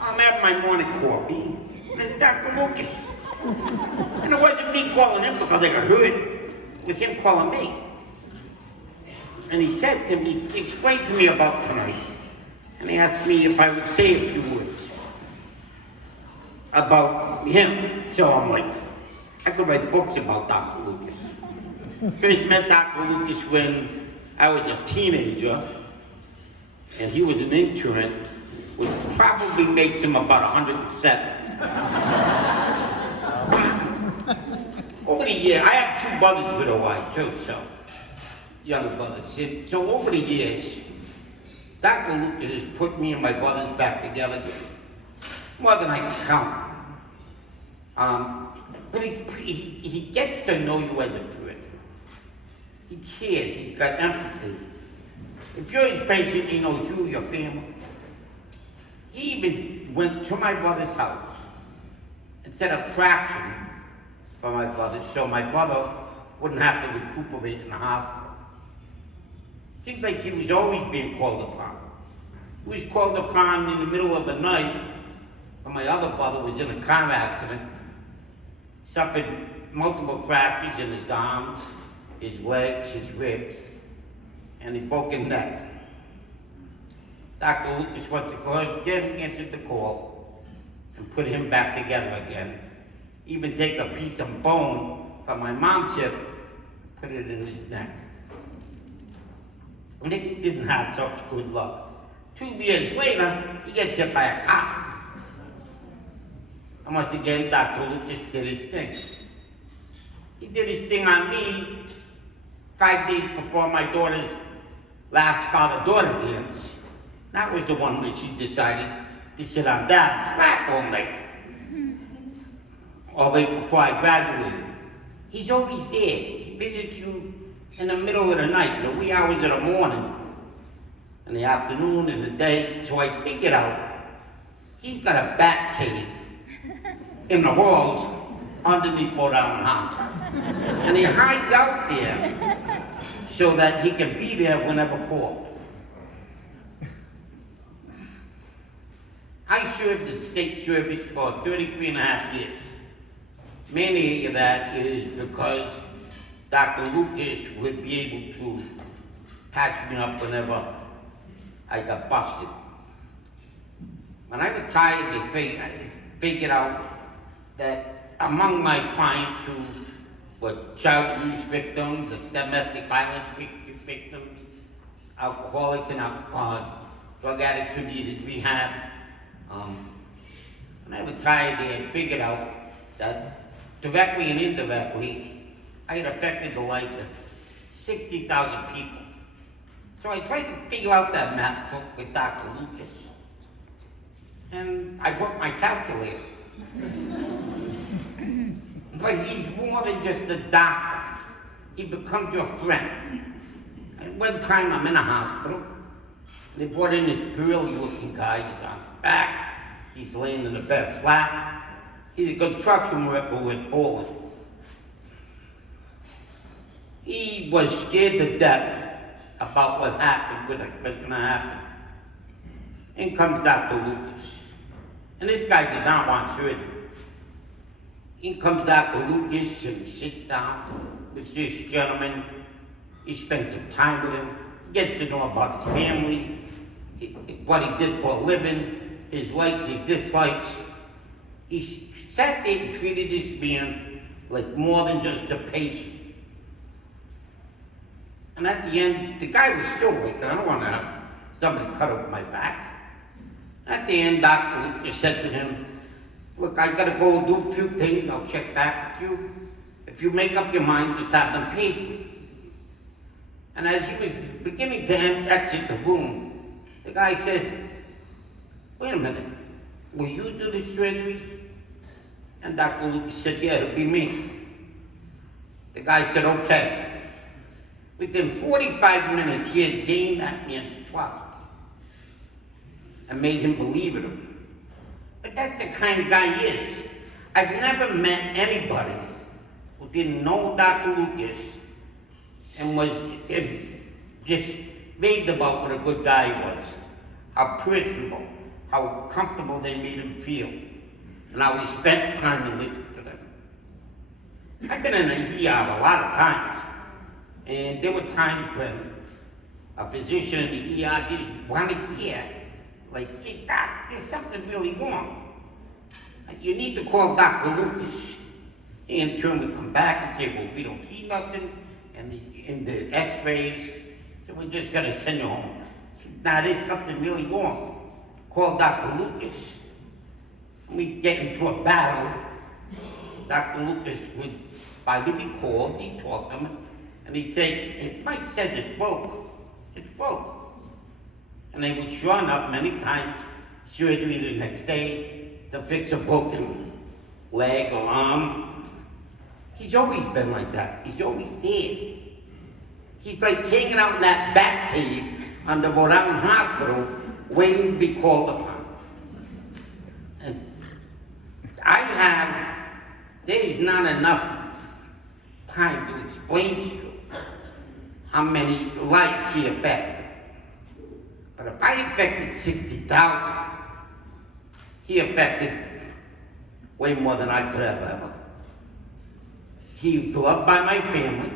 I'm having my morning coffee, and it's Dr. Lucas. And it wasn't me calling him because I got hurt. It was him calling me. And he said to me, he explained to me about tonight. And he asked me if I would say a few words about him. So I'm like, I could write books about Dr. Lucas. First met Dr. Lucas when I was a teenager, and he was an intern, which probably makes him about 107. Over the years, I have two brothers with a wife too, so younger brothers. So over the years, Dr. Lucas has put me and my brothers back together more than I can count. But he gets to know you as a person. He cares, he's got empathy. If you're his patient, he knows you, your family. He even went to my brother's house and set up traction for my brother, so my brother wouldn't have to recuperate in the hospital. Seems like he was always being called upon. He was called upon in the middle of the night when my other brother was in a car accident, suffered multiple fractures in his arms, his legs, his ribs, and a broken neck. Dr. Lucas went to go again, answered the call, and put him back together again. Even take a piece of bone from my mom's hip, put it in his neck. Nick didn't have such good luck. 2 years later, he gets hit by a car. And once again, Dr. Lucas did his thing. He did his thing on me 5 days before my daughter's last father-daughter dance. That was the one that she decided to sit on Dad's lap all night. All the way before I graduated. He's always there. He visits you in the middle of the night, the wee hours of the morning, in the afternoon, in the day. So I figured out he's got a bat cave in the halls underneath Rhode Island Hospital. And he hides out there so that he can be there whenever called. I served in state service for 33 and a half years. Many of that is because Dr. Lucas would be able to patch me up whenever I got busted. When I retired, I figured out that among my clients who were child abuse victims, domestic violence victims, alcoholics and drug addicts who needed rehab, when I retired, I figured out that directly and indirectly, I had affected the lives of 60,000 people. So I tried to figure out that map with Dr. Lucas. And I put my calculator. But he's more than just a doctor. He becomes your friend. At one time I'm in a hospital. They brought in this burly looking guy. He's on his back. He's laying in the bed flat. He's a construction worker with fallen. He was scared to death about what happened, what was going to happen. In comes Dr. Lucas. And this guy did not want surgery. In comes Dr. Lucas and he sits down with this gentleman. He spends some time with him. He gets to know about his family, what he did for a living, his likes, his dislikes. He sat there and treated this man like more than just a patient. And at the end, the guy was still like, I don't want to have somebody cut over my back. At the end, Dr. Lucas said to him, look, I gotta go do a few things, I'll check back with you. If you make up your mind, just have them paid for. And as he was beginning to exit the room, the guy says, wait a minute, will you do the surgery? And Dr. Lucas said, yeah, it'll be me. The guy said, okay. Within 45 minutes, he had gained that man's trust and made him believe in him. But that's the kind of guy he is. I've never met anybody who didn't know Dr. Lucas and was just raved about what a good guy he was, how personable, how comfortable they made him feel, and how we spent time to listen to them. I've been in the ER a lot of times, and there were times when a physician in the ER didn't want to hear, like, hey doc, there's something really wrong. You need to call Dr. Lucas. And turn would come back and say, well, we don't see nothing, and the x-rays, so we're just gonna send you home. I said, now there's something really wrong. Call Dr. Lucas. We get into a battle. Dr. Lucas would finally be called, he'd talk to him, and he'd say, hey, Mike says it's broke. It's broke. And they would sure enough, many times, surgery the next day to fix a broken leg or arm. He's always been like that. He's always there. He's like hanging out in that bat cave on the Rhode Island Hospital waiting to be called upon. And there's not enough time to explain to you how many lives he affected. But if I affected 60,000, he affected way more than I could have ever. He's loved by my family.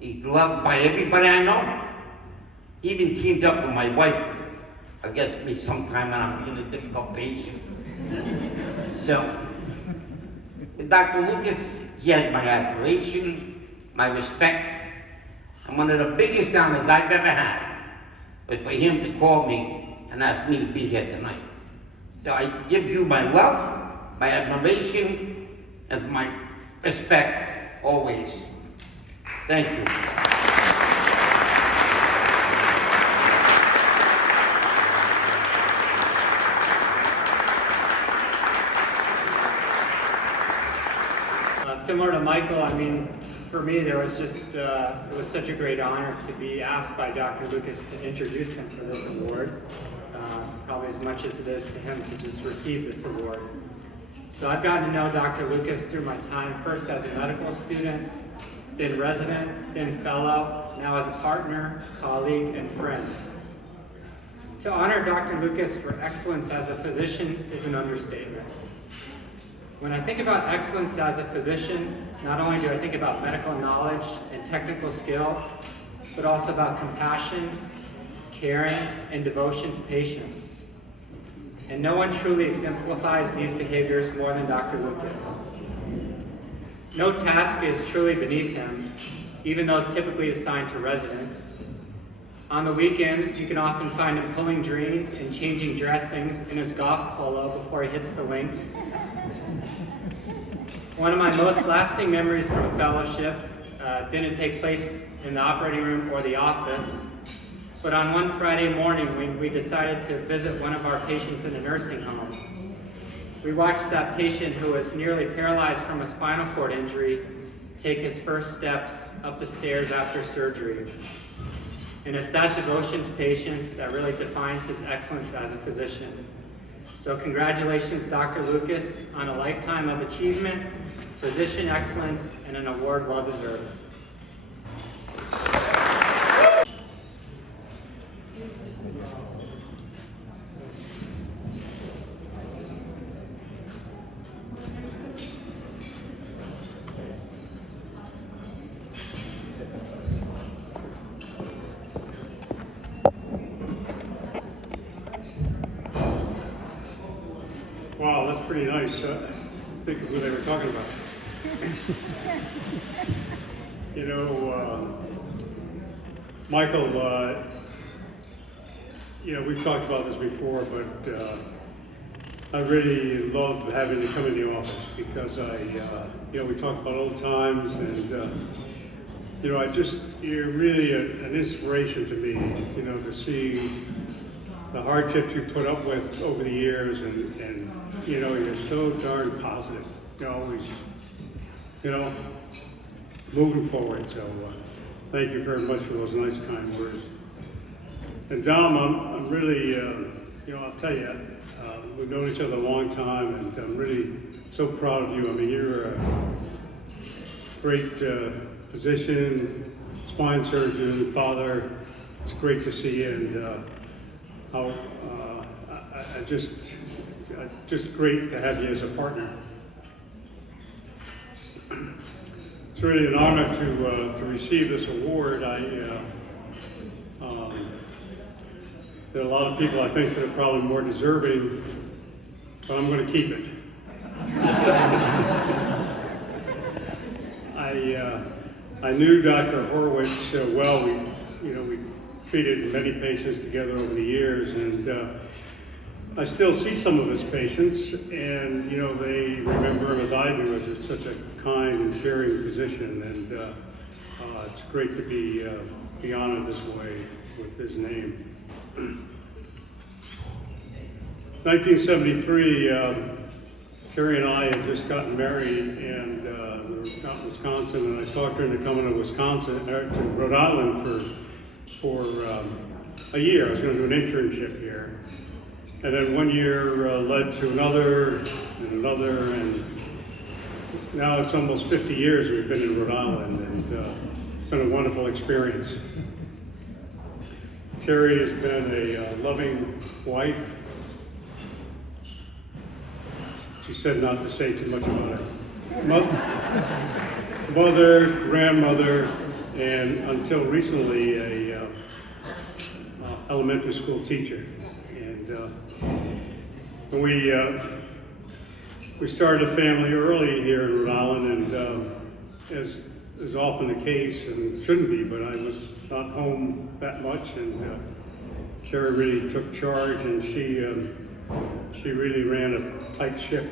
He's loved by everybody I know. He even teamed up with my wife against me sometime when I'm being a difficult patient. So, with Dr. Lucas, he has my admiration, my respect, and one of the biggest honors I've ever had was for him to call me and ask me to be here tonight. So I give you my love, my admiration, and my respect always. Thank you. Similar to Michael, I mean, for me, there was just, it was such a great honor to be asked by Dr. Lucas to introduce him for this award, probably as much as it is to him to just receive this award. So I've gotten to know Dr. Lucas through my time, first as a medical student, then resident, then fellow, now as a partner, colleague, and friend. To honor Dr. Lucas for excellence as a physician is an understatement. When I think about excellence as a physician, not only do I think about medical knowledge and technical skill, but also about compassion, caring, and devotion to patients. And no one truly exemplifies these behaviors more than Dr. Lucas. No task is truly beneath him, even those typically assigned to residents. On the weekends, you can often find him pulling dreams and changing dressings in his golf polo before he hits the links. One of my most lasting memories from a fellowship didn't take place in the operating room or the office, but on one Friday morning when we decided to visit one of our patients in a nursing home. We watched that patient who was nearly paralyzed from a spinal cord injury take his first steps up the stairs after surgery. And it's that devotion to patients that really defines his excellence as a physician. So congratulations, Dr. Lucas, on a lifetime of achievement, physician excellence, and an award well deserved. Wow, that's pretty nice. Think of who they were talking about. You know, Michael, you know, we've talked about this before, but I really love having you come in the office because you know, we talk about old times and, you know, you're really an inspiration to me, you know, to see the hardships you put up with over the years and you know, you're so darn positive. You're always, you know, moving forward. So thank you very much for those nice, kind words. And Dom, I'm really, you know, I'll tell you, we've known each other a long time, and I'm really so proud of you. I mean, you're a great physician, spine surgeon, father. It's great to see you, and just great to have you as a partner. It's really an honor to receive this award. There are a lot of people I think that are probably more deserving, but I'm going to keep it. I knew Dr. Horwitz well. We treated many patients together over the years, and I still see some of his patients, and they remember him as I do, as such a kind and caring physician, and it's great to be honored this way with his name. 1973, Terry and I had just gotten married, and we were out in Wisconsin, and I talked her into coming to Rhode Island for a year. I was going to do an internship here. And then one year led to another, and now it's almost 50 years we've been in Rhode Island, and it's been a wonderful experience. Terry has been a loving wife. She said not to say too much about her. Mother, grandmother, and until recently a elementary school teacher. And we started a family early here in Rhode Island, and as is often the case, and shouldn't be, but I was not home that much, and Terry really took charge, and she really ran a tight ship.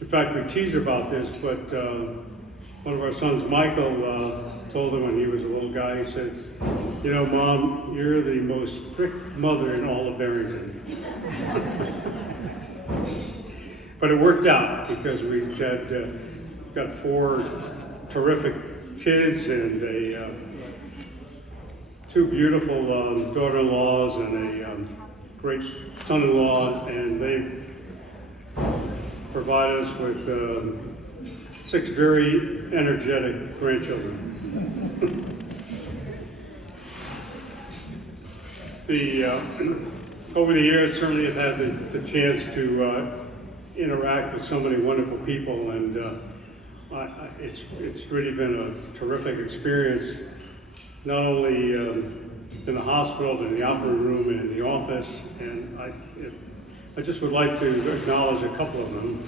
In fact, we tease her about this, but one of our sons, Michael, told her when he was a little guy, he said, Mom, you're the most strict mother in all of Barrington. But it worked out because we've got 4 terrific kids and two beautiful daughter-in-laws and a great son-in-law, and they've provided us with 6 very energetic grandchildren. Over the years, certainly I've had the chance to interact with so many wonderful people, and it's really been a terrific experience, not only in the hospital, but in the operating room and in the office. And I just would like to acknowledge a couple of them.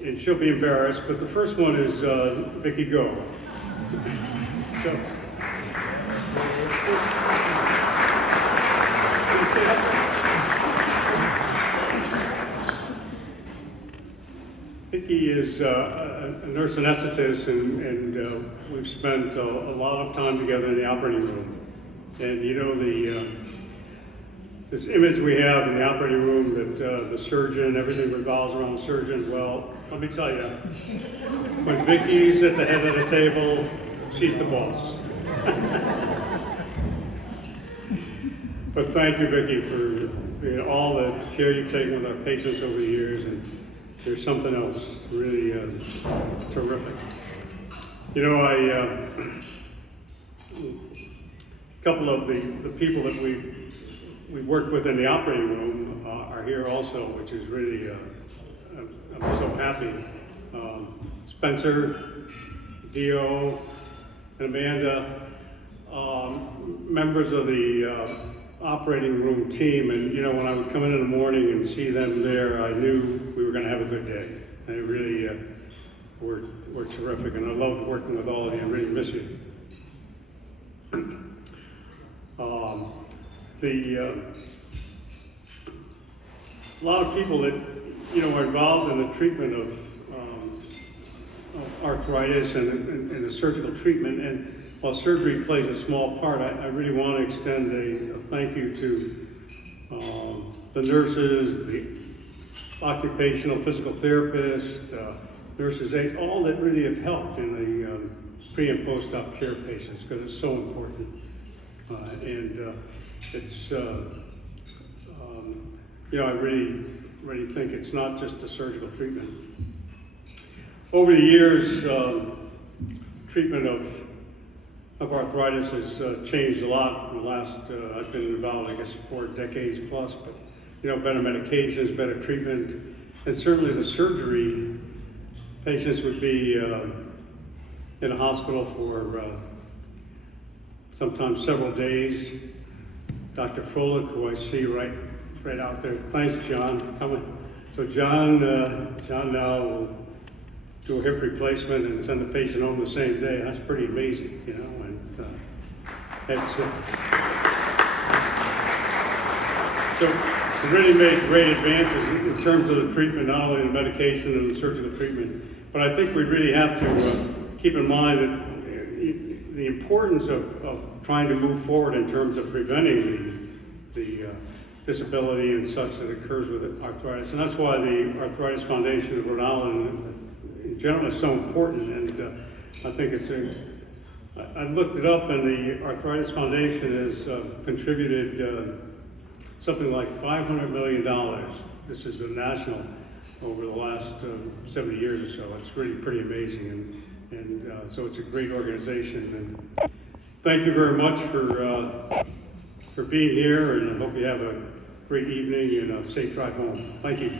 And she'll be embarrassed, but the first one is Vicki Go. So, Vicki is a nurse anesthetist, and we've spent a lot of time together in the operating room. And this image we have in the operating room that the surgeon, everything revolves around the surgeon. Well, let me tell you, when Vicki's at the head of the table, she's the boss. But thank you, Vicki, for all the care you've taken with our patients over the years, and there's something else really terrific. A couple of the people that we worked with in the operating room are here also, which is really, I'm so happy. Spencer, Dio, and Amanda, members of the operating room team, and when I would come in the morning and see them there, I knew we were going to have a good day. They really were terrific, and I loved working with all of you. I really miss you. A lot of people that are involved in the treatment of arthritis and the surgical treatment, and while surgery plays a small part, I really want to extend a thank you to the nurses, the occupational physical therapists, nurses aid, all that really have helped in the pre and post-op care patients, because it's so important. It's I really think it's not just a surgical treatment. Over the years, treatment of of arthritis has changed a lot in the last, I've been involved, I guess, 4 decades plus, but, you know, better medications, better treatment, and certainly the surgery. Patients would be in a hospital for sometimes several days. Dr. Phillip, who I see right out there, thanks, John, for coming. So John now will do a hip replacement and send the patient home the same day. That's pretty amazing, you know. And so really made great advances in terms of the treatment, not only the medication and the surgical treatment, but I think we really have to keep in mind that the importance of trying to move forward in terms of preventing the disability and such that occurs with arthritis. And that's why the Arthritis Foundation of Rhode Island in general is so important. And I think I looked it up, and the Arthritis Foundation has contributed something like $500 million. This is a national over the last 70 years or so. It's really pretty amazing. And so it's a great organization. And thank you very much for being here, and I hope you have a great evening and a safe drive home. Thank you.